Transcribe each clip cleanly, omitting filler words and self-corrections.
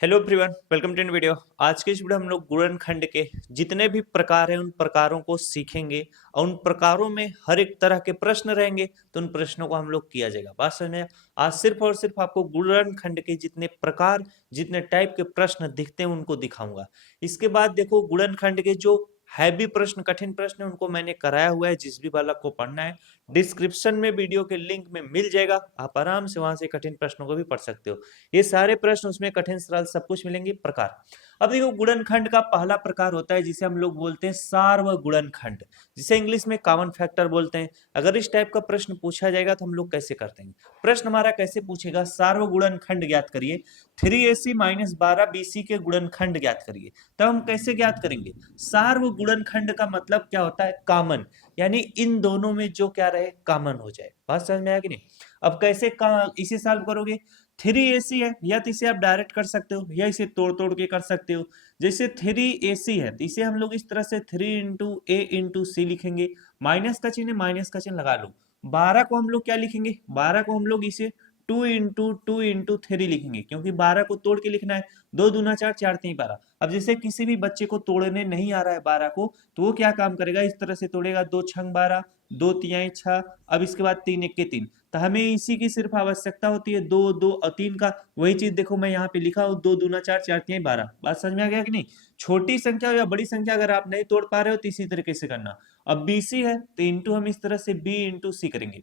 Hello everyone, welcome to video. आज के इस वीडियो हम लोग गुणनखंड के जितने भी प्रकार हैं उन प्रकारों को सीखेंगे और उन प्रकारों में हर एक तरह के प्रश्न रहेंगे तो उन प्रश्नों को हम लोग किया जाएगा। बात समझ में? आज सिर्फ और सिर्फ आपको गुणनखंड के जितने प्रकार, जितने टाइप के प्रश्न दिखते हैं उनको दिखाऊंगा। इसके बाद देखो, गुणनखंड के जो हैवी प्रश्न, कठिन प्रश्न उनको मैंने कराया हुआ है। जिस भी बालक को पढ़ना है डिस्क्रिप्शन में वीडियो के लिंक में मिल जाएगा, आप आराम से वहां से कठिन प्रश्नों को भी पढ़ सकते हो। ये सारे प्रश्न उसमें कठिन सरल सब कुछ मिलेंगे। प्रकार, अब देखो, गुणनखंड का पहला प्रकार होता है जिसे हम लोग बोलते हैं सार्वगुणनखंड, जिसे इंग्लिश में कॉमन फैक्टर बोलते हैं। अगर इस टाइप का प्रश्न पूछा जाएगा तो हम लोग कैसे करते हैं? प्रश्न हमारा कैसे पूछेगा, सार्वगुणनखंड ज्ञात करिए, 3ac माइनस 12bc के गुणनखंड ज्ञात करिए। तब हम कैसे ज्ञात करेंगे? सार्वगुणनखंड का मतलब क्या होता है? कॉमन, यानी इन दोनों में जो क्या रहे कॉमन हो जाए। बात समझ में आया कि नहीं? अब कैसे इसे सॉल्व करोगे? 3ac है, या तो इसे आप डायरेक्ट कर सकते हो या इसे तोड़ तोड़ के कर सकते हो। जैसे 3ac है तो इसे हम लोग इस तरह से 3 इंटू ए इंटू सी लिखेंगे। माइनस का चिन्ह है, माइनस का चिन्ह लगा लो। 12 को हम लोग क्या लिखेंगे? 12 को हम लोग इसे 2 इंटू 3 लिखेंगे, क्योंकि 12 को तोड़ के लिखना है। 2 दूना 4, 4 3 12। अब जैसे किसी भी बच्चे को तोड़ने नहीं आ रहा है 12 को, तो वो क्या काम करेगा? इस तरह से तोड़ेगा, 2 छंग 12, 2 तिहाई 6, अब इसके बाद 3 एक के 3। तो हमें इसी की सिर्फ आवश्यकता होती है 2 2 और 3 का। वही चीज देखो मैं यहाँ पे लिखा हूँ, 2 दूना 4, 4 तिहाई 12। बात समझ में आ गया कि नहीं? छोटी संख्या या बड़ी संख्या अगर आप नहीं तोड़ पा रहे हो तो इसी तरीके से करना। अब बीसी है तो इंटू हम इस तरह से बी इंटू सी करेंगे।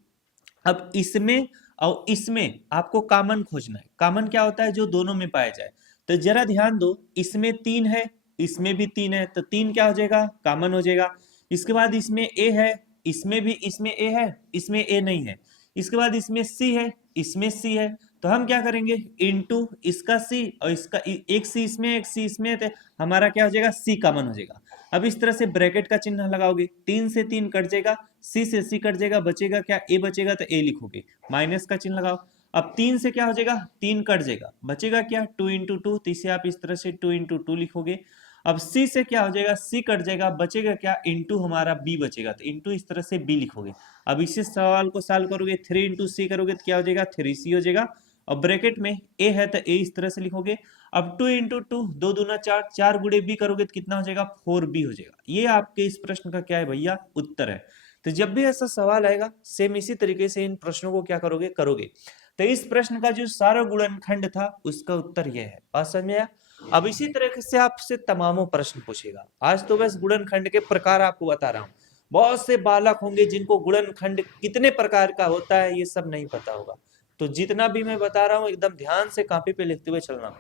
अब इसमें और इसमें आपको कॉमन खोजना है। कॉमन क्या होता है? जो दोनों में पाया जाए। तो जरा ध्यान दो, इसमें 3 है, इसमें भी 3 है, तो 3 क्या हो जाएगा? कॉमन हो जाएगा। इसके बाद इसमें ए है, इसमें भी इसमें ए है, इसमें ए नहीं है। इसके बाद इसमें सी है, इसमें सी है। तो हम क्या करेंगे? इनटू इसका सी और इसका एक सी इसमें, एक सी इसमें, तो हमारा क्या हो जाएगा? सी कॉमन हो जाएगा। अब इस तरह से ब्रैकेट का चिन्ह लगाओगे, 3 से 3 कट जाएगा, सी से सी कट जाएगा, बचेगा क्या? ए बचेगा, तो ए लिखोगे, माइनस का चिन्ह लगाओ। अब 3 से क्या हो जाएगा? 3 कट जाएगा, बचेगा क्या? 2 इंटू टू, तो इसे आप इस तरह से 2 इंटू टू लिखोगे। अब सी से क्या हो जाएगा? सी कट जाएगा, बचेगा क्या? इंटू हमारा बी बचेगा, तो इंटू इस तरह से बी लिखोगे। अब इसी सवाल को सॉल्व करोगे, 3 इंटू सी करोगे तो क्या हो जाएगा? 3c हो जाएगा। और ब्रैकेट में ए है तो ए इस तरह से लिखोगे। अब 2 इंटू टू, 2 दूना 4, 4 गुणे बी करोगे तो कितना हो जाएगा? 4b हो जाएगा। ये आपके इस प्रश्न का क्या है भैया? उत्तर है। तो जब भी ऐसा सवाल आएगा सेम इसी तरीके से इन प्रश्नों को क्या करोगे। तो इस प्रश्न का जो सार्वगुणनखंड था उसका उत्तर यह है। बात समझ में आया? अब इसी तरीके से आपसे तमामों प्रश्न पूछेगा। आज तो बस गुणनखंड के प्रकार आपको बता रहा हूँ। बहुत से बालक होंगे जिनको गुणनखंड कितने प्रकार का होता है ये सब नहीं पता होगा। तो जितना भी मैं बता रहा हूँ एकदम ध्यान से कॉपी पे लिखते हुए चलना।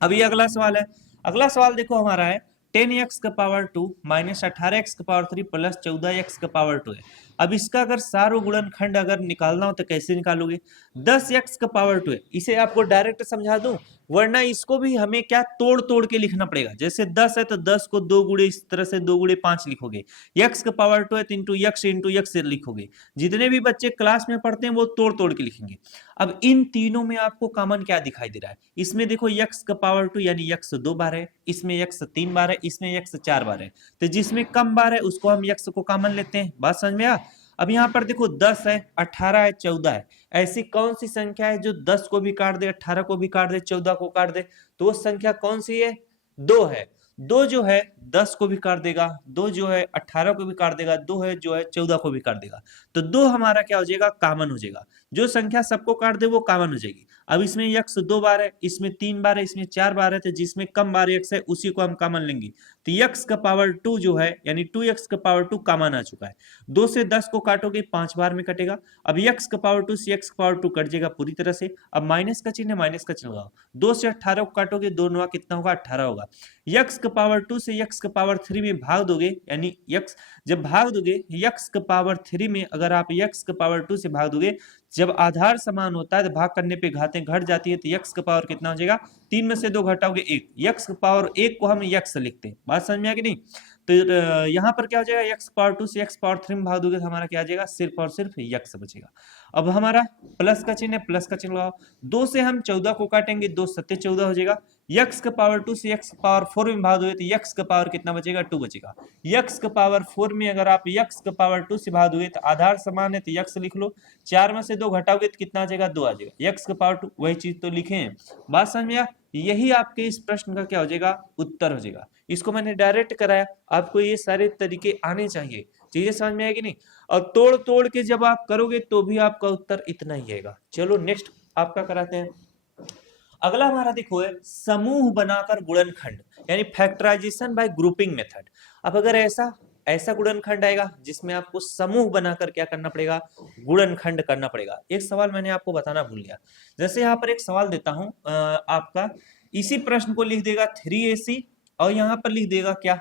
अभी अगला सवाल है। अगला सवाल देखो हमारा है 10x का पावर 2 माइनस 18x का पावर 3 प्लस 14x का पावर 2 है। अब इसका अगर सार्वगुणनखंड अगर निकालना हो तो कैसे निकालोगे? 10x का पावर 2 है, इसे आपको डायरेक्ट समझा दूं, वरना इसको भी हमें क्या तोड़ तोड़ के लिखना पड़ेगा। जैसे 10 है तो 10 को 2 गुणे इस तरह से 2 गुणे 5 लिखोगे। x का पावर 2 है तो इंटू यक्स लिखोगे। जितने भी बच्चे क्लास में पढ़ते हैं वो तोड़ तोड़ के लिखेंगे। अब इन तीनों में आपको कॉमन क्या दिखाई दे रहा है? इसमें देखो x का पावर 2 यानी x 2 बार है, इसमें x 3 बार है, इसमें x 4 बार है। तो जिसमें कम बार है उसको हम x को कॉमन लेते हैं। बात समझ में आ? अब यहाँ पर देखो 10 है, 18 है, 14 है। ऐसी कौन सी संख्या है जो 10 को भी काट दे, 18 को भी काट दे, 14 को काट दे? तो वो संख्या कौन सी है? 2 है। 2 जो है 10 को भी काट देगा, 2 जो है 18 को भी काट देगा, 2 है जो है 14 को भी काट देगा। तो 2 हमारा क्या हो जाएगा? कॉमन हो जाएगा। जो संख्या सबको काट दे वो कॉमन हो जाएगी। अब इसमें x 2 बार है, इसमें 3 बार है, इसमें 4 बार है, तो जिसमें कम बार x है उसी को हम कॉमन लेंगे। तो x का पावर 2 जो है यानी 2x का पावर 2 कॉमन आ चुका है। 2 से 10 को काटोगे 5 बार में कटेगा। अब x का पावर 2 से x का पावर 2 कट जाएगा पूरी तरह से। अब माइनस का चिन्ह है, माइनस का चिन्ह लगाओ। 2 से 18 को काटोगे, 2 9 कितना होगा? 18 होगा। x का पावर 2 से x का पावर 3 में भाग दोगे, यानी x जब भाग दोगे x का पावर 3 में, अगर आप x का पावर 2 से भाग दोगे, जब आधार समान होता है तो भाग करने पे घातें घट जाती है। तो x का पावर कितना हो जाएगा? 3 में से 2 घटाओगे 1। x का पावर 1 को हम x लिखते हैं। बात समझ में आ कि नहीं? तो यहाँ पर क्या हो जाएगा? x पावर 2 से x पावर 3 में भाग दोगे तो हमारा क्या आ जाएगा? सिर्फ और सिर्फ x बचेगा। अब हमारा प्लस का चिन्ह है, प्लस का चिन्ह लगाओ। 2 से हम 14 को काटेंगे, 2 सत्ते 14 हो जाएगा। यक्स का पावर 2 से यक्स का पावर 4 में भाग दोगे तो यक्स का पावर कितना बचेगा, 2 बचेगा। यक्स का पावर 4 में अगर आप यक्स का पावर 2 से भाग दोगे तो आधार समान है तो यक्स लिख लो, 4 में से 2 घटाओगे तो कितना आ जाएगा, 2 आ जाएगा। यक्स का पावर 2 वही चीज तो लिखे हैं, बात समझ में आया। यही आपके इस प्रश्न का क्या हो जाएगा, उत्तर हो जाएगा। इसको मैंने डायरेक्ट कराया, आपको ये सारे तरीके आने चाहिए, चीजें समझ में आएगी नहीं। और तोड़ तोड़ के जब आप करोगे तो भी आपका उत्तर इतना ही आएगा। चलो नेक्स्ट आपका कराते हैं। अगला हमारा देखो है समूह बनाकर गुणनखंड, यानी फैक्टराइजेशन बाय ग्रुपिंग मेथड। अब अगर ऐसा ऐसा गुणनखंड आएगा जिसमें आपको समूह बनाकर क्या करना पड़ेगा, गुणनखंड करना पड़ेगा। एक सवाल मैंने आपको बताना भूल गया, जैसे यहाँ पर एक सवाल देता हूं, आपका इसी प्रश्न को लिख देगा 3AC और यहाँ पर लिख देगा क्या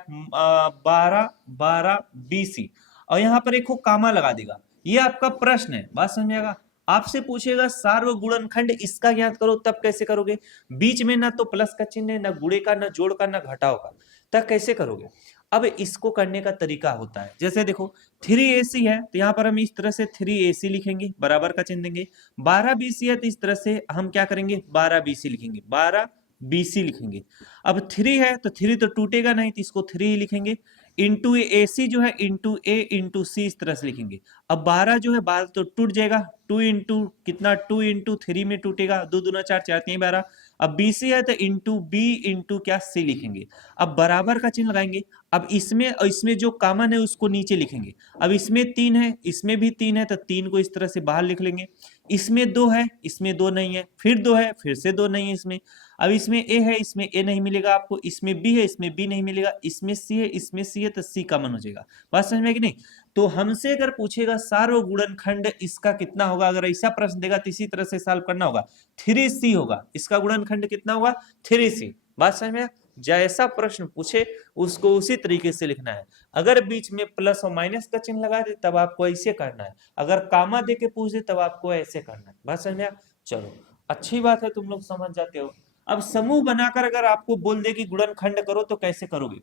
12 BC और यहाँ पर एक कामा लगा देगा। ये आपका प्रश्न है, बात समझिएगा। आपसे पूछेगा सार्वगुणनखंड इसका ज्ञात करो, तब कैसे करोगे, बीच में ना तो प्लस का चिन्ह है, ना गुणे का, ना जोड़ का, ना घटाव का, तब कैसे करोगे। अब इसको करने का तरीका होता है, जैसे देखो 3AC है तो यहाँ पर हम इस तरह से 3AC लिखेंगे, बराबर का चिन्ह देंगे। 12BC है तो इस तरह से हम क्या करेंगे, 12BC लिखेंगे, 12BC लिखेंगे। अब 3 है तो 3 तो टूटेगा नहीं तो इसको 3 ही लिखेंगे। इंटू AC जो है इंटू A इंटू C इस तरह से लिखेंगे। अब 12 जो है 12 तो टूट जाएगा, 2 इंटू कितना, 2 इंटू 3 में टूटेगा, 2 दूना 4, 4 3 12। अब BC है तो इंटू B इंटू क्या C लिखेंगे। अब बराबर का चिन्ह लगाएंगे। अब इसमें और इसमें जो कॉमन है उसको नीचे लिखेंगे। अब इसमें 3 है, इसमें भी 3 है तो 3 को इस तरह से बाहर लिख लेंगे। इसमें 2 है, इसमें 2 नहीं है, फिर 2 है, फिर से 2 नहीं है इसमें। अब इसमें A है, इसमें A नहीं मिलेगा आपको, इसमें B है, इसमें B नहीं मिलेगा, इसमें C है, इसमें C है तो C कॉमन हो जाएगा। बात समझ में कि नहीं। तो हमसे अगर पूछेगा सार्वगुणनखंड इसका कितना होगा, अगर ऐसा प्रश्न देगा तो इसी तरह से सॉल्व करना होगा, 3C होगा। इसका गुणनखंड कितना होगा, 3C। बात समझ में, जैसा प्रश्न पूछे उसको उसी तरीके से लिखना है। अगर बीच में प्लस और माइनस का चिन्ह लगा दे तब आपको ऐसे करना है, अगर कामा दे के पूछ दे तब आपको ऐसे करना है। बात समझ में, चलो अच्छी बात है, तुम लोग समझ जाते हो। अब समूह बनाकर अगर आपको बोल दे कि गुणनखंड करो तो कैसे करोगे,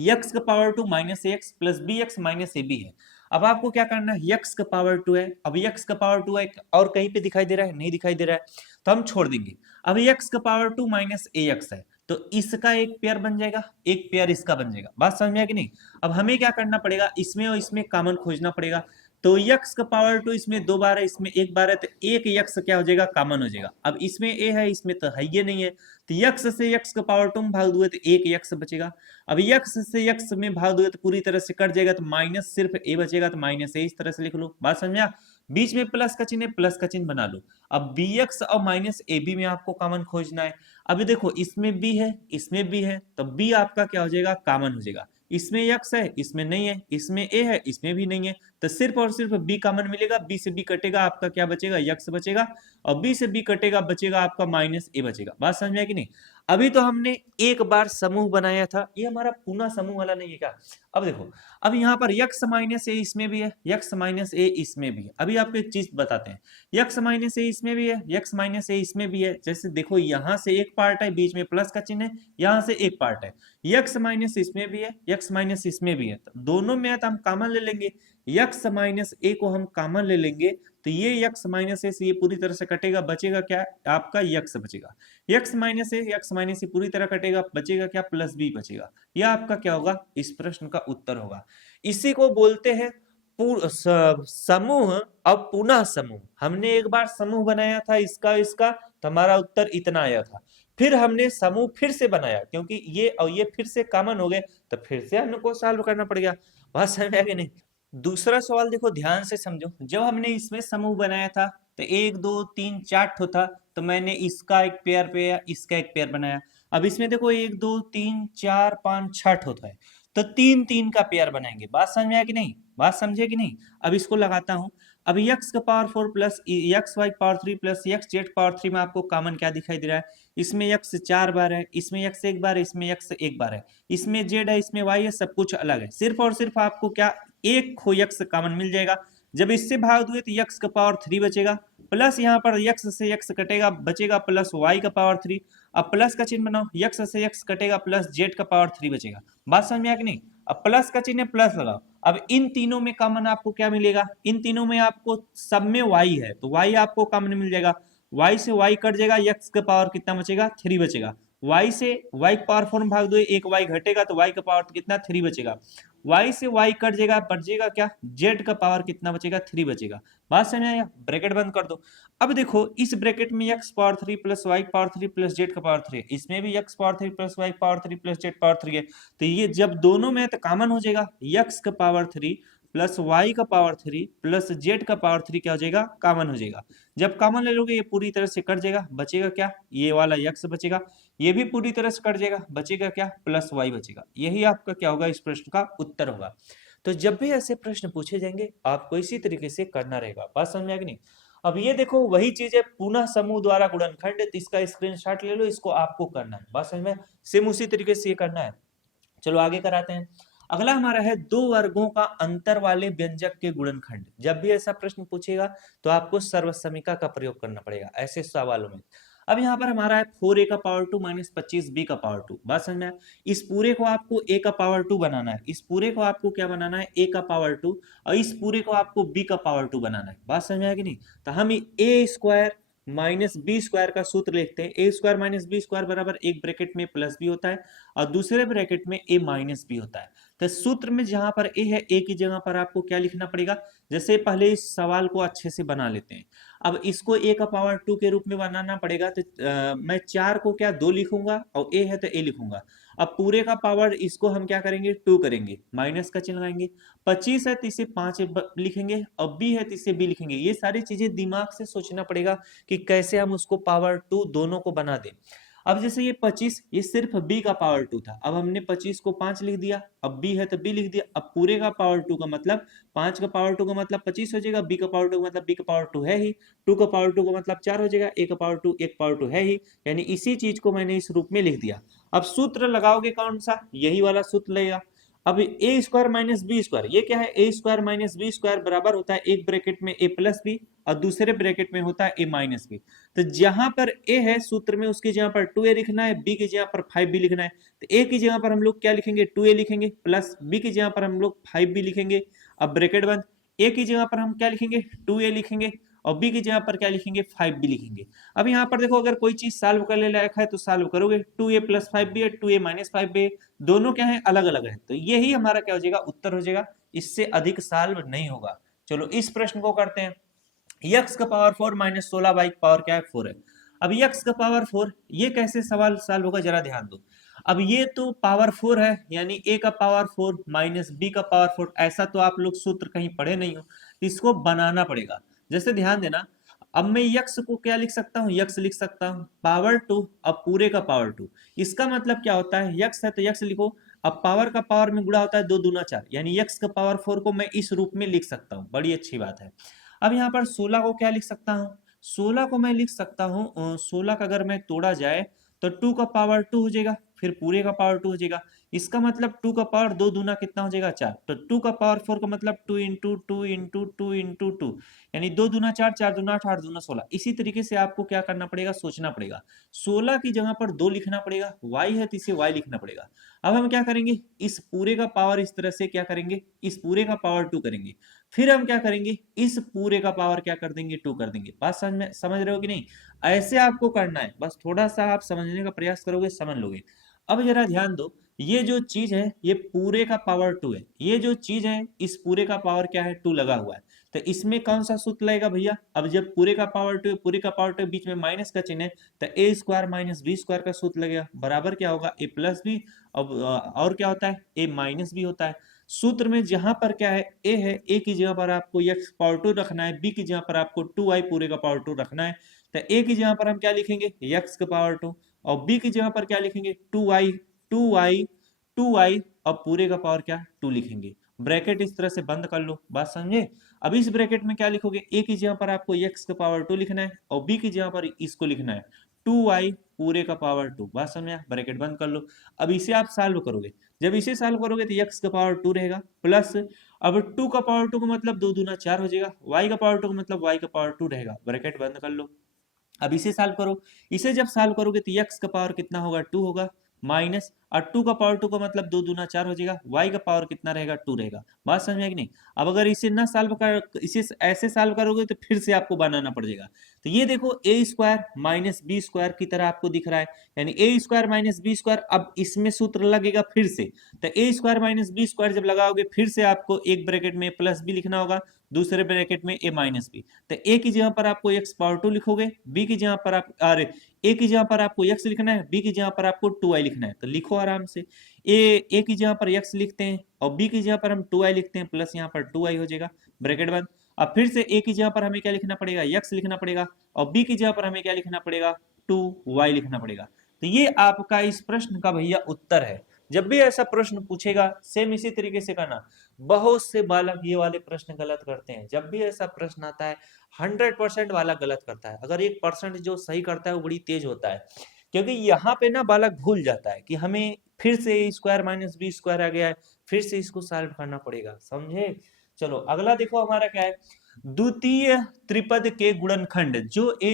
यक्स का power 2 minus x plus B x minus a b है। अब आपको क्या करना है, यक्स का पावर 2 है, अब यक्स का पावर 2 है और कहीं पे दिखाई दे रहा है, नहीं दिखाई दे रहा है तो हम छोड़ देंगे। अब यक्स का पावर 2 माइनस ए एक्स है तो इसका एक पेयर बन जाएगा, एक पेयर इसका बन जाएगा। बात समझ में आया कि नहीं। अब हमें क्या करना पड़ेगा, इसमें और इसमें कॉमन खोजना पड़ेगा। तो यक्स का पावर 2 इसमें 2 बार है, इसमें 1 बार है तो एक यक्स क्या हो जाएगा, कॉमन हो जाएगा। अब इसमें ए है, इसमें तो है ये नहीं है तो यक्स से यक्स का पावर 2 में भाग दोगे तो एक यक्स बचेगा। अब यक्स से यक्स में भाग दोगे तो पूरी तरह से कट जाएगा तो माइनस सिर्फ ए बचेगा तो माइनस ए इस तरह से लिख लो। बात समझा, बीच में प्लस का चिन्ह है, प्लस का चिन्ह बना लो। अब बी एक्स और माइनस ए बी में आपको कॉमन खोजना है। अभी देखो इसमें बी है, इसमें बी है तो बी आपका क्या हो जाएगा, कॉमन हो जाएगा। इसमें यक्स है, इसमें नहीं है, इसमें ए है, इसमें भी नहीं है तो सिर्फ और सिर्फ बी कॉमन मिलेगा। बी से बी कटेगा, आपका क्या बचेगा, यक्स बचेगा और बी से बी कटेगा, बचेगा आपका माइनस ए बचेगा। बात समझ में आई कि नहीं। अभी तो हमने एक बार समूह बनाया था, ये हमारा पूरा समूह वाला नहीं है क्या। अब देखो, अब यहाँ पर यक्स माइनस ए इसमें भी है, यक्स माइनस ए इसमें भी है। अभी आपको एक चीज बताते हैं, यक्स माइनस ए इसमें भी है, यक्स माइनस ए इसमें भी है। जैसे देखो यहाँ से एक पार्ट है, बीच में प्लस का चिन्ह है, यहाँ से एक पार्ट है, यक्स माइनस इसमें भी है, यक्स माइनस इसमें भी है, तो दोनों में तो हम कॉमन ले लेंगे। यक्स माइनस ए को हम कॉमन ले लेंगे तो ये यक्स माइनस ए से ये पूरी तरह से कटेगा, बचेगा क्या आपका, यक्स बचेगा। यक्स माइनस ए पूरी तरह कटेगा, बचेगा क्या, प्लस बी बचेगा। यह आपका क्या होगा, इस प्रश्न का उत्तर होगा। इसी को बोलते हैं समूह और पुनः समूह। हमने एक बार समूह बनाया था इसका इसका तो हमारा उत्तर इतना आया था, फिर हमने समूह फिर से बनाया क्योंकि ये और ये फिर से कॉमन हो गए तो फिर से हमको सॉल्व करना पड़ेगा। बात समझ में आ गई नहीं। दूसरा सवाल देखो ध्यान से समझो, जब हमने इसमें समूह बनाया था तो 1 2 3 4 ठो था तो मैंने इसका एक पेयर इसका एक पेयर बनाया। अब इसमें देखो 1 2 3 4 5 6 ठो है तो 3 3 का पेयर बनाएंगे। बात समझ में आया कि नहीं, बात समझे कि नहीं। अब इसको लगाता हूं। अब x का power 4 plus x y power 3 plus x z power 3 में आपको कॉमन क्या दिखाई दे रहा है, इसमें x 4 बार है, इसमें x 1 बार है, इसमें x 1 बार है, इसमें z है, इसमें y है, सब कुछ अलग है। सिर्फ और सिर्फ आपको क्या एक खो x कॉमन मिल जाएगा। जब इससे भाग दोगे तो x का पावर 3 बचेगा, प्लस यहाँ पर x से x कटेगा, बचेगा प्लस y का पावर 3। अब प्लस का चिन्ह बनाओ, x से x कटेगा प्लस z का पावर 3 बचेगा। बात समझ में आया कि नहीं। अब प्लस का चिन्ह प्लस लगाओ। अब इन तीनों में कॉमन आपको क्या मिलेगा, इन तीनों में आपको सब में y है तो y आपको कॉमन मिल जाएगा, y से y कट जाएगा, x का पावर कितना बचेगा, 3 बचेगा। y से y का पावर 4 में भाग दो, एक y घटेगा तो y का पावर कितना 3 बचेगा, y से y कट जाएगा, बचेगा क्या, z का पावर कितना बचेगा 3 बचेगा। बात समझ में आया, ब्रैकेट बंद कर दो। अब देखो इस ब्रैकेट में x power 3 plus y power 3 plus z का पावर 3 है, इसमें भी x power 3 plus y power 3 plus z power 3 है, तो ये जब दोनों में है तो कॉमन हो जाएगा, x का पावर 3 प्लस y का पावर 3 प्लस z का पावर 3 क्या हो जाएगा, कॉमन हो जाएगा। जब कॉमन ले लोगे ये पूरी तरह से कट जाएगा, बचेगा क्या, ये वाला x बचेगा, ये भी पूरी तरह से कट जाएगा, बचेगा क्या, प्लस y बचेगा। यही आपका क्या होगा, इस प्रश्न का उत्तर होगा। तो जब भी ऐसे प्रश्न पूछे जाएंगे आपको इसी तरीके से करना रहेगा। बात समझ में आया कि नहीं। अब ये देखो वही चीज है, पुनः समूह द्वारा गुणनखंड, तो इसका स्क्रीनशॉट ले लो, इसको आपको करना है। बात समझ में, सेम उसी तरीके से ये करना है। चलो आगे कराते हैं। अगला हमारा है दो वर्गों का अंतर वाले व्यंजक के गुणनखंड। जब भी ऐसा प्रश्न पूछेगा तो आपको सर्वसमीका का प्रयोग करना पड़ेगा ऐसे सवालों में। अब यहाँ पर हमारा है 4a का पावर 2 माइनस 25b का पावर 2। बात समझ में आया। इस पूरे को आपको a का पावर 2 बनाना है, इस पूरे को आपको क्या बनाना है, a का पावर 2, और इस पूरे को आपको b का पावर 2 बनाना है। बात समझ में आया कि नहीं। तो हम a square minus B square का सूत्र लिखते हैं, a square minus B square बराबर एक ब्रैकेट में प्लस बी होता है और दूसरे ब्रैकेट में ए माइनस बी होता है। तो सूत्र में जहां पर ए है, ए की जगह पर आपको क्या लिखना पड़ेगा, जैसे पहले इस सवाल को अच्छे से बना लेते हैं। अब इसको ए का पावर 2 के रूप में बनाना पड़ेगा, तो मैं 4 को क्या 2 लिखूंगा और ए है तो ए लिखूंगा। अब पूरे का पावर इसको हम क्या करेंगे 2 करेंगे, माइनस का चिन्ह लगाएंगे। 25 है तो इसे 5 लिखेंगे और बी है तो इसे बी लिखेंगे। ये सारी चीजें दिमाग से सोचना पड़ेगा कि कैसे हम उसको पावर 2 दोनों को बना दें। अब जैसे ये 25 ये सिर्फ b का पावर 2 था, अब हमने 25 को 5 लिख दिया, अब b है तो b लिख दिया। अब पूरे का पावर 2 का मतलब 5 का पावर 2 का मतलब 25 हो जाएगा, b का पावर 2 का मतलब b का पावर 2 है ही, 2 का पावर 2 का मतलब 4 हो जाएगा, a का पावर 2 एक पावर 2 है ही, यानी इसी चीज को मैंने इस रूप में लिख दिया। अब सूत्र लगाओगे कौन सा, यही वाला सूत्र लगेगा। अब ए स्क्वायर माइनस बी स्क्वायर, ये क्या है, ए स्क्वायर माइनस बी स्क्वायर बराबर होता है एक ब्रैकेट में ए प्लस बी और दूसरे ब्रैकेट में होता है ए माइनस बी। तो जहां पर ए है सूत्र में उसकी जगह पर 2a लिखना है, बी की जगह पर 5b लिखना है। तो ए की जगह पर हम लोग क्या लिखेंगे 2a लिखेंगे, प्लस बी की जगह पर हम लोग 5b लिखेंगे। अब ब्रैकेट बंद, ए की जगह पर हम क्या लिखेंगे 2a लिखेंगे और बी की जगह पर क्या लिखेंगे 5b लिखेंगे। अब यहाँ पर देखो अगर कोई चीज सॉल्व करने लायक है तो सॉल्व करोगे, 2a प्लस 5b है, 2a माइनस 5b, दोनों क्या है अलग अलग है, तो यही हमारा क्या हो जाएगा उत्तर हो जाएगा, इससे अधिक सॉल्व नहीं होगा। चलो इस प्रश्न को करते हैं। x का पावर 4 माइनस 16 y का पावर क्या है 4 है। अब x का पावर 4 ये कैसे सवाल सॉल्व होगा जरा ध्यान दो। अब ये तो पावर 4 है, यानी a का पावर 4 माइनस b का पावर 4, ऐसा तो आप लोग सूत्र कहीं पढ़े नहीं हो, इसको बनाना पड़ेगा। जैसे ध्यान देना, अब मैं x को क्या लिख सकता हूँ, x लिख सकता हूँ पावर 2 अब पूरे का पावर 2। इसका मतलब क्या होता है, x है तो x लिखो, अब पावर का पावर में गुणा होता है 2 दूना 4, यानी x का पावर 4 को मैं इस रूप में लिख सकता हूँ, बड़ी अच्छी बात है। अब यहाँ पर 16 को क्या लिख सकता हूँ, 16 को मैं लिख सकता हूँ 16 का अगर मैं तोड़ा जाए तो 2 का पावर 2 हो जाएगा, फिर पूरे का पावर 2 हो जाएगा। इसका मतलब 2 का पावर 2 दूना कितना हो जाएगा 4, तो 2 का पावर 4 का मतलब 2 इंटू 2 इंटू 2 इंटू 2, यानी 2 दूना 4, 4 दूना 8, 8 दूना 16। इसी तरीके से आपको क्या करना पड़ेगा, सोचना पड़ेगा। 16 की जगह पर 2 लिखना पड़ेगा, y है तो इसे y लिखना पड़ेगा। अब हम क्या करेंगे, इस पूरे का पावर इस तरह से क्या करेंगे, इस पूरे का पावर 2 करेंगे, फिर हम क्या करेंगे इस पूरे का पावर क्या कर देंगे 2 कर देंगे। बात समझ रहे हो कि नहीं, ऐसे आपको करना है, बस थोड़ा सा आप समझने का प्रयास करोगे समझ लोगे। अब जरा ध्यान दो, ये जो चीज है ये पूरे का पावर 2 है, ये जो चीज है इस पूरे का पावर क्या है 2 लगा हुआ है, तो इसमें कौन सा सूत्र लगेगा भैया। अब जब पूरे का पावर 2 पूरे का पावर 2 बीच में माइनस का चिन्ह है, तो ए स्क्वायर माइनस बी स्क्वायर का सूत्र लगेगा, बराबर क्या होगा ए प्लस बी, और क्या होता है ए माइनस बी होता है। सूत्र में जहां पर क्या है ए की जगह पर आपको x पावर 2 रखना है, बी की जगह पर आपको 2y पूरे का पावर 2 रखना है। तो ए की जगह पर हम क्या लिखेंगे x का पावर 2 और बी की जगह पर क्या लिखेंगे 2y और पूरे का पावर क्या 2 लिखेंगे। ब्रैकेट इस तरह से बंद कर लो, बात समझे। अब इस ब्रैकेट में क्या लिखोगे, ए की जगह पर आपको x का पावर 2 लिखना है और बी की जगह पर इसको लिखना है 2y पूरे का पावर 2। बात समझा, ब्रैकेट बंद कर लो। अब इसे आप सॉल्व करोगे, जब इसे सॉल्व करोगे तो x का पावर 2 रहेगा, प्लस अब 2 का पावर 2 का मतलब 2 दूना 4 हो जाएगा, y का पावर 2 का मतलब y का पावर 2 रहेगा, ब्रैकेट बंद कर लो। अब इसे सॉल्व करो, इसे जब सॉल्व करोगे तो x का पावर कितना होगा 2 होगा, माइनस, और 2 का पावर 2 का मतलब 2 दूना 4 हो जाएगा, y का पावर कितना रहेगा 2 रहेगा। बात समझ में आई कि नहीं? अब अगर इसे ना सॉल्व कर, इसे ऐसे सॉल्व करोगे तो फिर से आपको बनाना पड़ जाएगा। तो ये देखो a square minus B square की तरह आपको दिख रहा है, यानी a square minus B square. अब इसमें सूत्र लगेगा फिर से, तो a square minus B square जब लगाओगे फिर से आपको एक ब्रैकेट में प्लस बी लिखना होगा, दूसरे ब्रैकेट में a माइनस बी। तो a की जगह पर आपको x पावर 2 लिखोगे, b की जगह पर आप अरे a की जगह पर आपको x लिखना है, b की जगह पर आपको 2y लिखना है। तो लिखो आराम से, a की जगह पर x लिखते हैं और b की जगह पर हम 2y लिखते हैं, प्लस यहाँ पर 2y हो जाएगा, ब्रैकेट बंद। अब फिर से a की जगह पर हमें क्या लिखना पड़ेगा, x लिखना पड़ेगा, और b की जगह पर हमें क्या लिखना पड़ेगा, 2y लिखना पड़ेगा। तो ये आपका इस प्रश्न का भैया उत्तर है। जब भी ऐसा प्रश्न पूछेगा सेम इसी तरीके से करना। बहुत से बालक ये वाले प्रश्न गलत करते हैं, जब भी ऐसा प्रश्न आता है 100% बालक गलत करता है, अगर 1% जो सही करता है वो बड़ी तेज होता है, क्योंकि यहाँ पे ना बालक भूल जाता है कि हमें फिर से a square minus B square आ गया है, फिर से इसको सॉल्व करना पड़ेगा, समझे? चलो अगला देखो हमारा क्या है, द्वितीय त्रिपद के गुणनखंड जो A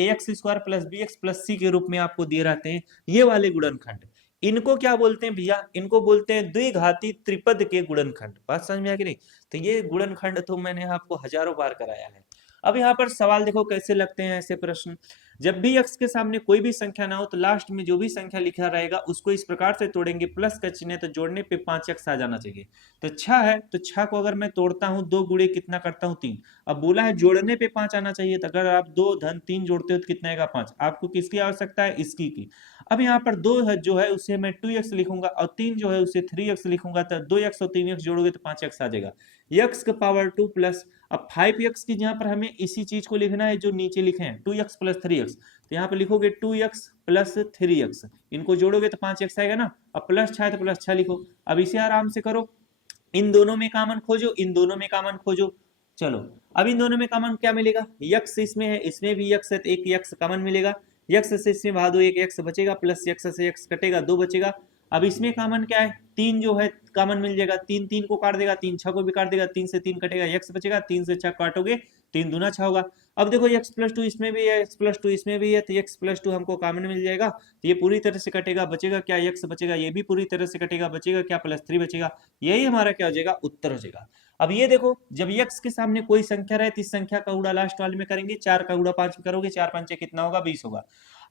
x square plus B x plus C के रूप में आपको दिए रहते हैं, ये वाले गुणनखंड, इनको क्या बोलते हैं भैया, इनको बोलते हैं द्विघाती त्रिपद के गुणनखंड। बात समझ में आ गई नहीं? तो ये गुणनखंड तो मैंने आपको हजारों बार कराया है। अब यहाँ पर सवाल देखो कैसे लगते हैं ऐसे प्रश्न। जब भी x के सामने कोई भी संख्या ना हो तो लास्ट में जो भी संख्या लिखा रहेगा उसको इस प्रकार से तोड़ेंगे, प्लस का चिन्ह है तो जोड़ने पे 5x आ जाना चाहिए। तो 6 है तो 6 को अगर मैं तोड़ता हूँ 2 गुणे कितना करता हूँ 3। अब बोला है जोड़ने पे 5 आना चाहिए, तो अगर आप 2 धन 3 जोड़ते हो तो कितना आएगा 5। आपको किसकी आवश्यकता है, इसकी की। अब यहाँ पर 2 है जो है उसे मैं 2x लिखूंगा और 3 जो है उसे 3x लिखूंगा, तो 2x और 3x जोड़ोगे तो 5x आ जाएगा, x का पावर 2 प्लस। अब 5x की जहां पर हमें इसी चीज को लिखना है जो नीचे लिखे हैं 2x प्लस 3x, तो यहाँ पर लिखोगे 2x प्लस 3x, इनको जोड़ोगे तो 5x आएगा ना। अब प्लस 6 है तो प्लस 6 लिखो। अब इसे आराम से करो, इन दोनों में कॉमन खोजो, इन दोनों में कॉमन खोजो। चलो अब इन दोनों में कॉमन क्या मिलेगा, x इसमें है, इसमें भी x है तो एक x कॉमन मिलेगा, x से इसमें भाग दो, एक x बचेगा, प्लस x से x कटेगा, 2 बचेगा। अब इसमें कॉमन क्या है, 3 जो है कॉमन मिल जाएगा, 3 3 को काट देगा, 3 6 को भी काट देगा, 3 से 3 कटेगा, x बचेगा, 3 से 6 काटोगे 3 दूना 6 होगा। अब देखो x प्लस 2 इसमें भी है, x प्लस 2 इसमें भी है, तो x प्लस 2 हमको कॉमन मिल जाएगा, तो ये पूरी तरह से कटेगा, बचेगा क्या, x बचेगा, ये भी पूरी तरह से कटेगा, बचेगा क्या, प्लस 3 बचेगा। यही हमारा क्या हो जाएगा, उत्तर हो जाएगा। अब ये देखो जब x के सामने कोई संख्या रहे तो इस संख्या का गुणा लास्ट वाले में करेंगे, 4 का गुणा 5 में करोगे, 4 5 कितना होगा, 20 होगा।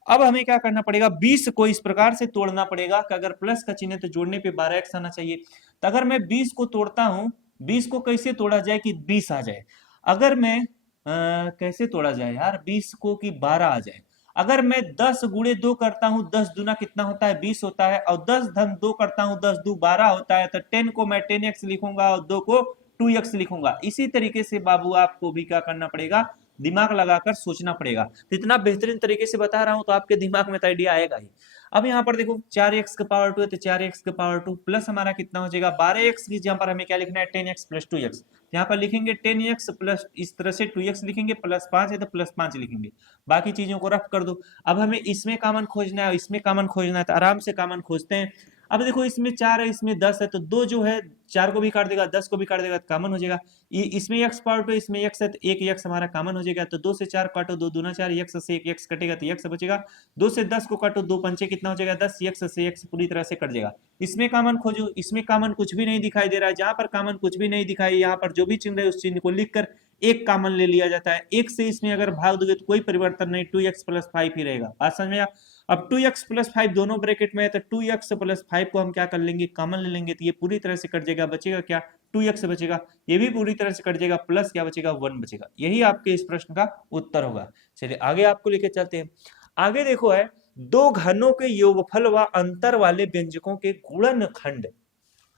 अब हमें क्या करना पड़ेगा, 20 को इस प्रकार से तोड़ना पड़ेगा कि अगर प्लस का चिन्ह है तो जोड़ने पे 12x आना चाहिए। तो अगर मैं 20 को तोड़ता हूं, 20 को कैसे तोड़ा जाए कि 20 आ जाए, अगर मैं कैसे तोड़ा जाए यार 20 को कि 12 आ जाए। अगर मैं 10 गुणे 2 करता हूं, 10 दूना कितना होता है 20 होता है, और 10 धन 2 करता हूं, 10 दू 12 होता है, तो 10 को मैं 10x लिखूंगा और 2 को 2x लिखूंगा। इसी तरीके से बाबू आपको भी क्या करना पड़ेगा, दिमाग लगाकर सोचना पड़ेगा। तो इतना बेहतरीन तरीके से बता रहा हूं तो आपके दिमाग में तो आइडिया आएगा ही। अब यहाँ पर देखो 4x का पावर 2 है तो 4x का पावर 2 प्लस हमारा कितना हो जाएगा 12x की जहां पर हमें क्या लिखना है 10x प्लस 2x, यहाँ पर लिखेंगे 10x प्लस इस तरह से 2x लिखेंगे, प्लस 5 है तो प्लस 5 लिखेंगे, बाकी चीजों को रफ कर दो। अब हमें इसमें कॉमन खोजना है, इसमें कॉमन खोजना है, तो आराम से कॉमन खोजते हैं। अब देखो इसमें 4 है, इसमें 10 है, तो 2 जो है 4 को भी काट देगा, 10 को भी काट देगा, तो कॉमन हो जाएगा। इसमें x पावर 2 इसमें x है तो एक x हमारा कॉमन हो जाएगा, तो 2 से 4 काटो, 2 दूना 4, x से एक x कटेगा तो x बचेगा, 2 से 10 को काटो, 2 पंचे कितना हो जाएगा 10, x से x पूरी तरह से कट जाएगा। इसमें कॉमन खोजो, इसमें कॉमन कुछ भी नहीं दिखाई दे रहा है, जहां पर कॉमन कुछ भी नहीं दिखाई, यहाँ पर जो भी चिन्ह है उस चिन्ह को लिखकर एक कॉमन ले लिया जाता है। एक से इसमें अगर भाग दोगे तो कोई परिवर्तन नहीं, 2x प्लस 5 ही रहेगा। बात समझ में आया? अब 2x प्लस 5 दोनों ब्रैकेट में है तो 2x प्लस 5 को हम क्या कर लेंगे, कॉमन ले लेंगे, तो ये पूरी तरह से कट जाएगा, बचेगा क्या 2x बचेगा, ये भी पूरी तरह से कट जाएगा, प्लस क्या बचेगा 1 बचेगा। यही आपके इस प्रश्न का उत्तर होगा। चलिए आगे आपको लेके चलते हैं। आगे देखो है दो घनों के योगफल व अंतर वाले व्यंजकों के गुणनखंड।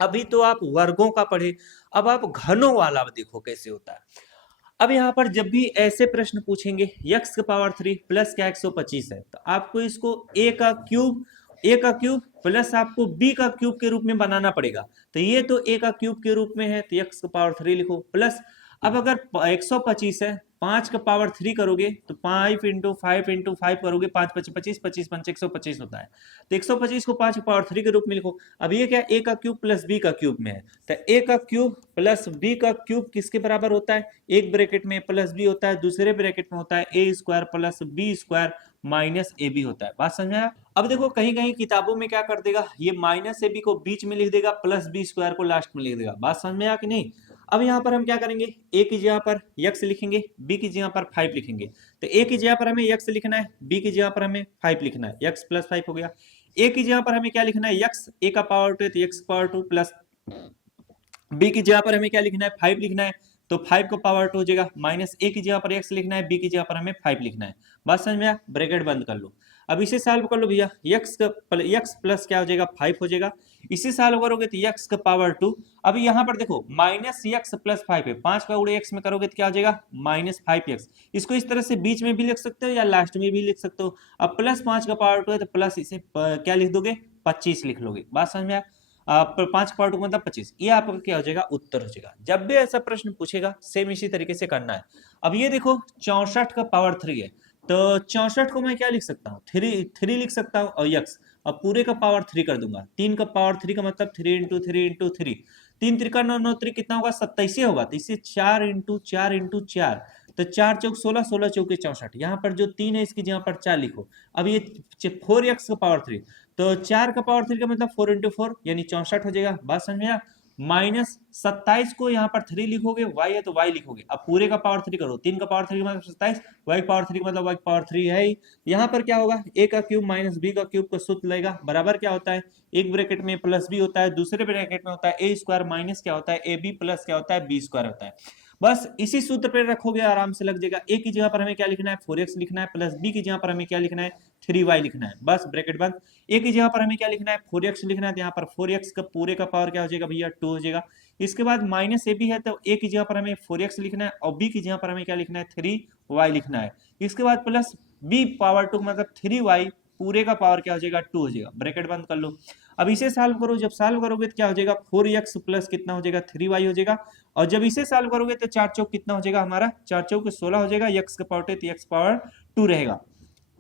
अभी तो आप वर्गों का पढ़े, अब आप घनों वाला देखो कैसे होता है। अब यहाँ पर जब भी ऐसे प्रश्न पूछेंगे x का पावर 3 प्लस क्या 125 है, तो आपको इसको a का क्यूब प्लस आपको b का क्यूब के रूप में बनाना पड़ेगा। तो ये तो a का क्यूब के रूप में है तो x का पावर 3 लिखो प्लस। अब अगर 125 है, 5 का पावर 3 करोगे तो 5 इंटू 5 करोगे, 5 5 25 25 5 125 होता है, तो 125 को 5 का पावर 3 के रूप में लिखो। अब ये क्या a का क्यूब प्लस b का क्यूब में है, तो a का क्यूब प्लस b का क्यूब किसके बराबर होता है, एक ब्रैकेट में प्लस b होता है, दूसरे ब्रैकेट में होता है a square plus b square minus ab होता है। बात समझ में आया? अब देखो कहीं कहीं किताबों में क्या कर देगा, ये माइनस ए बी को बीच में लिख देगा, प्लस बी स्क्वायर को लास्ट में लिख देगा। बात समझ में आ कि नहीं। अब यहाँ पर हम क्या करेंगे, ए की जगह पर x लिखेंगे, बी की जगह पर 5 लिखेंगे। तो ए की जगह पर हमें x लिखना है, बी की जगह पर हमें 5 लिखना है, x प्लस 5 हो गया। ए की जगह पर हमें क्या लिखना है, x, ए का पावर 2 है तो x पावर 2 प्लस बी की जगह पर हमें क्या लिखना है, 5 लिखना है, तो 5 को पावर 2 हो जाएगा, माइनस ए की जगह पर x लिखना है, बी की जगह पर हमें 5 लिखना है। बात समझ में आया, ब्रैकेट बंद कर लो। अब इसे सॉल्व कर लो भैया, x प्लस क्या हो जाएगा, 5 हो जाएगा। इसे सॉल्व करोगे तो x का पावर 2। अब यहाँ पर देखो माइनस x प्लस 5 है, 5 का गुणे x में करोगे तो क्या हो जाएगा, माइनस 5x। इसको इस तरह से बीच में भी लिख सकते हो या लास्ट में भी लिख सकते हो। अब प्लस 5 का पावर 2 है तो प्लस इसे क्या लिख दोगे, 25 लिख लोगे। बात समझ में आया, 5 पावर 2 मतलब 25, ये आपका क्या हो जाएगा, उत्तर हो जाएगा। जब भी ऐसा प्रश्न पूछेगा सेम इसी तरीके से करना है। अब ये देखो 64 का पावर 3 है, तो 64 को मैं क्या लिख सकता हूँ, 3 लिख सकता हूँ, और यक्स अब पूरे का पावर 3 कर दूंगा। 3 का पावर 3 का मतलब 3 इंटू 3 इंटू 3, 3 त्रिका 9 9 3 कितना होगा, 27 होगा। तो इसे 4 इंटू 4 इंटू 4, तो 4 चौक 16, 16 चौके 64। यहाँ पर जो 3 है इसकी जगह पर 4 लिखो। अब ये 4x का पावर 3, तो 4 का पावर 3 का मतलब 4 इंटू 4 यानी 64 हो जाएगा। बात समझ में आया। माइनस 27 को यहाँ पर 3 लिखोगे, y है तो y लिखोगे। अब पूरे का पावर 3 करो, 3 का पावर 3 मतलब 27, y पावर 3 मतलब y पावर 3 है ही। यहाँ पर क्या होगा, a का क्यूब माइनस b का क्यूब को सूत्र लेगा, बराबर क्या होता है, एक ब्रैकेट में प्लस b होता है, दूसरे ब्रैकेट में होता है a स्क्वायर माइनस क्या होता है, ab प्लस क्या होता है, b स्क्वायर होता है। बस इसी सूत्र पे रखोगे आराम से लग जाएगा। a की जगह पर हमें क्या लिखना है, 4x लिखना है, प्लस b की जगह पर हमें क्या लिखना है, 3y लिखना है। बस ब्रैकेट बंद। a की जगह पर हमें क्या लिखना है, 4x लिखना है, तो यहाँ पर 4x का पूरे का पावर क्या हो जाएगा भैया, 2 हो जाएगा। इसके बाद माइनस ए बी है, तो a की जगह पर हमें 4x लिखना है, और b की जगह पर हमें क्या लिखना है, 3y लिखना है। इसके बाद प्लस b पावर 2 मतलब 3y पूरे का पावर क्या हो जाएगा, 2 हो जाएगा। ब्रैकेट बंद कर लो। अब इसे सॉल्व करो, जब सॉल्व करोगे तो क्या हो जाएगा, 4x प्लस कितना हो जाएगा, 3y हो जाएगा। और जब इसे सॉल्व करोगे तो 4 चौक कितना हो जाएगा हमारा, 4 चौक 16 हो जाएगा, x का पावर 2 x पावर 2 रहेगा।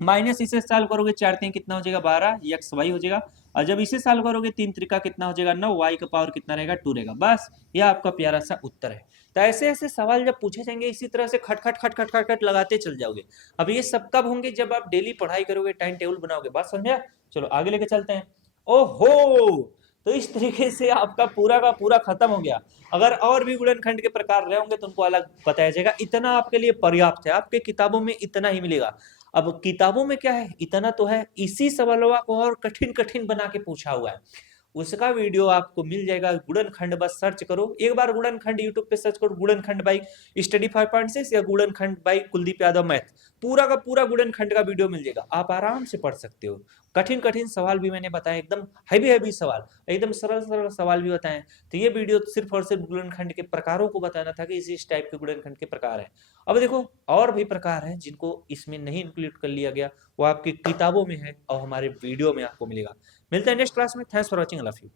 माइनस इसे सॉल्व करोगे 4 3 कितना हो जाएगा, 12 x y हो जाएगा। और जब इसे सॉल्व करोगे 3 त्रिका कितना हो जाएगा, 9, y का पावर कितना रहेगा, 2 रहेगा। बस यह आपका प्यारा सा उत्तर है। तो ऐसे ऐसे सवाल जब पूछे जाएंगे इसी तरह से खट खट खट खट खट खट लगाते चल जाओगे। अब ये सब कब होंगे, जब आप डेली पढ़ाई करोगे, टाइम टेबल बनाओगे। बात समझ में। चलो आगे लेके चलते हैं। ओहो, तो इस तरीके से आपका पूरा का पूरा खत्म हो गया। अगर और भी गुणनखंड के प्रकार रहे होंगे तो उनको अलग बताया जाएगा। इतना आपके लिए पर्याप्त है, आपके किताबों में इतना ही मिलेगा। अब किताबों में क्या है, इतना तो है, इसी सवालों को और कठिन कठिन बना के पूछा हुआ है। उसका वीडियो आपको मिल जाएगा, गुणनखंड बस सर्च करो एक बार, गुणनखंड यूट्यूब पे सर्च करो, गुणनखंड बाई स्टडी 5.6 या गुणनखंड बाई कुलदीप यादव मैथ, पूरा का पूरा गुणनखंड का वीडियो मिल जाएगा। आप आराम से पढ़ सकते हो। कठिन कठिन सवाल भी मैंने बताया, एकदम हैवी हैवी सवाल, एकदम सरल सरल सवाल भी बताए। तो ये वीडियो सिर्फ और सिर्फ गुणनखंड के प्रकारों को बताना था कि इस टाइप के गुणनखंड के प्रकार है। अब देखो और भी प्रकार हैं जिनको इसमें नहीं इंक्लूड कर लिया गया, वो आपकी किताबों में है और हमारे वीडियो में आपको मिलेगा। मिलते हैं नेक्स्ट क्लास में। Thanks for watching, I love you.